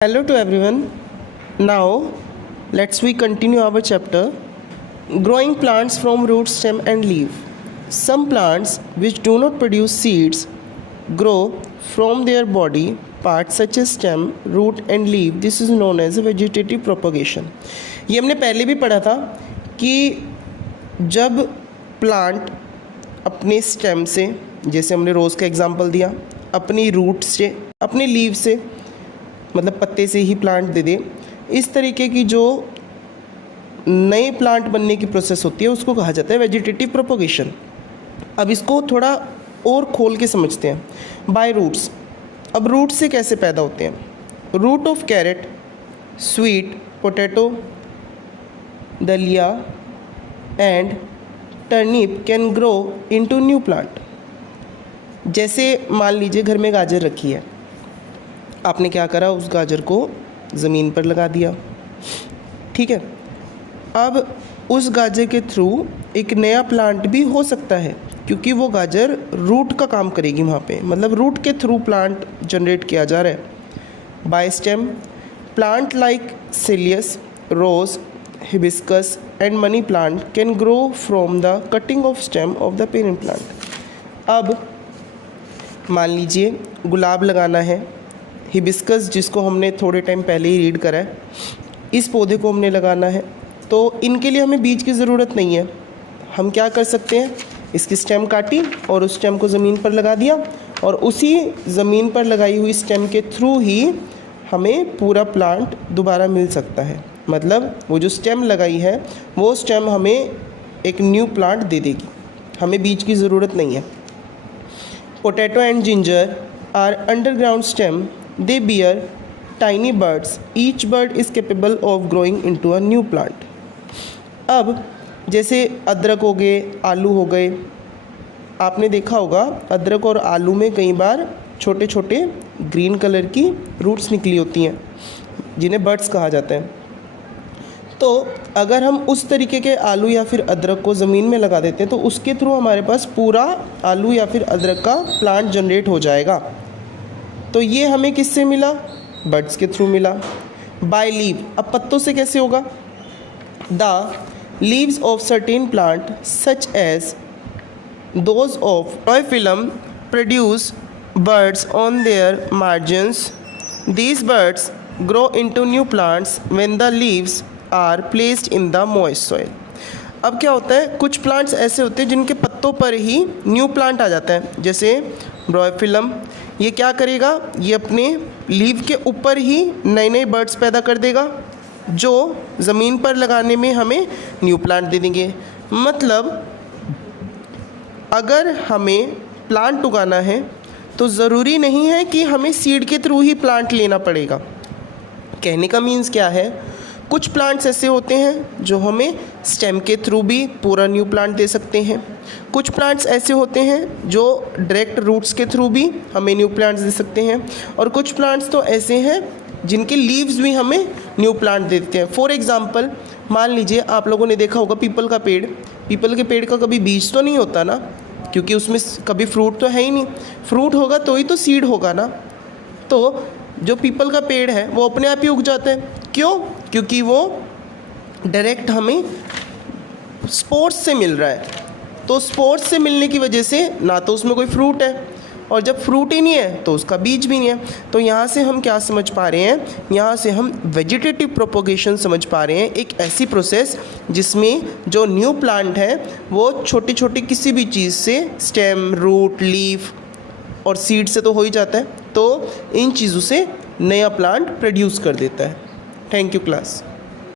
Hello to everyone. Now let's we continue our chapter growing plants from root, stem and leaf. Some plants which do not produce seeds grow from their body parts such as stem, root and leaf. This is known as vegetative propagation. ये हमने पहले भी पढ़ा था कि जब plant अपने stem से, जैसे हमने रोज़ का एग्जांपल दिया, अपनी रूट से, अपने लीव से, मतलब पत्ते से ही प्लांट दे दे, इस तरीके की जो नए प्लांट बनने की प्रोसेस होती है उसको कहा जाता है वेजिटेटिव प्रोपोगेशन। अब इसको थोड़ा और खोल के समझते हैं। बाय रूट्स, अब रूट से कैसे पैदा होते हैं? Root of carrot, sweet potato, dahlia and turnip can grow into new plant. जैसे मान लीजिए घर में गाजर रखी है, आपने क्या करा, उस गाजर को ज़मीन पर लगा दिया, ठीक है। अब उस गाजर के थ्रू एक नया प्लांट भी हो सकता है, क्योंकि वो गाजर रूट का काम करेगी वहाँ पे, मतलब रूट के थ्रू प्लांट जनरेट किया जा रहा है। By stem, plant like coleus, rose, hibiscus and money plant can grow from the cutting of stem of the parent plant. अब मान लीजिए गुलाब लगाना है, हिबिस्कस जिसको हमने थोड़े टाइम पहले ही रीड करा है, इस पौधे को हमने लगाना है, तो इनके लिए हमें बीज की ज़रूरत नहीं है। हम क्या कर सकते हैं, इसकी स्टेम काटी और उस स्टेम को ज़मीन पर लगा दिया, और उसी ज़मीन पर लगाई हुई स्टेम के थ्रू ही हमें पूरा प्लांट दोबारा मिल सकता है। मतलब वो जो स्टेम लगाई है वो स्टेम हमें एक न्यू प्लांट दे देगी, हमें बीज की ज़रूरत नहीं है। Potato and ginger are underground stem, they bear tiny buds. Each bud is capable of growing into a new plant. अब जैसे अदरक हो गए, आलू हो गए, आपने देखा होगा अदरक और आलू में कई बार छोटे छोटे ग्रीन कलर की रूट्स निकली होती हैं, जिन्हें बड्स कहा जाता है। तो अगर हम उस तरीके के आलू या फिर अदरक को ज़मीन में लगा देते हैं तो उसके थ्रू हमारे पास पूरा आलू या फिर अदरक का प्लांट जनरेट हो जाएगा। तो ये हमें किससे मिला? बड्स के थ्रू मिला। बाय लीव, अब पत्तों से कैसे होगा? The leaves of certain plant such as those of bryophyllum produce buds on their margins. These buds grow into new plants when the leaves are placed in the moist soil. अब क्या होता है, कुछ प्लांट्स ऐसे होते हैं जिनके पत्तों पर ही न्यू प्लांट आ जाता है, जैसे ब्रोफिलम। ये क्या करेगा, ये अपने लीव के ऊपर ही नए नए बर्ड्स पैदा कर देगा, जो ज़मीन पर लगाने में हमें न्यू प्लांट दे देंगे। मतलब अगर हमें प्लांट उगाना है तो ज़रूरी नहीं है कि हमें सीड के थ्रू ही प्लांट लेना पड़ेगा। कहने का मीन्स क्या है, कुछ प्लांट्स ऐसे होते हैं जो हमें स्टेम के थ्रू भी पूरा न्यू प्लांट दे सकते हैं। कुछ प्लांट्स ऐसे होते हैं जो डायरेक्ट रूट्स के थ्रू भी हमें न्यू प्लांट्स दे सकते हैं, और कुछ प्लांट्स तो ऐसे हैं जिनके लीव्स भी हमें न्यू प्लांट देते हैं। फॉर एग्जांपल, मान लीजिए आप लोगों ने देखा होगा पीपल का पेड़। पीपल के पेड़ का कभी बीज तो नहीं होता ना, क्योंकि उसमें कभी फ्रूट तो है ही नहीं। फ्रूट होगा तो ही तो सीड होगा ना। तो जो पीपल का पेड़ है वो अपने आप ही उग जाता है। क्यों? क्योंकि वो डायरेक्ट हमें स्पोर्स से मिल रहा है। तो स्पोर्स से मिलने की वजह से ना तो उसमें कोई फ्रूट है, और जब फ्रूट ही नहीं है तो उसका बीज भी नहीं है। तो यहाँ से हम क्या समझ पा रहे हैं, यहाँ से हम वेजिटेटिव प्रोपोगेशन समझ पा रहे हैं, एक ऐसी प्रोसेस जिसमें जो न्यू प्लांट है वो छोटी छोटी किसी भी चीज़ से, स्टेम, रूट, लीफ और सीड से तो हो ही जाता है, तो इन चीज़ों से नया प्लांट प्रोड्यूस कर देता है। Thank you class.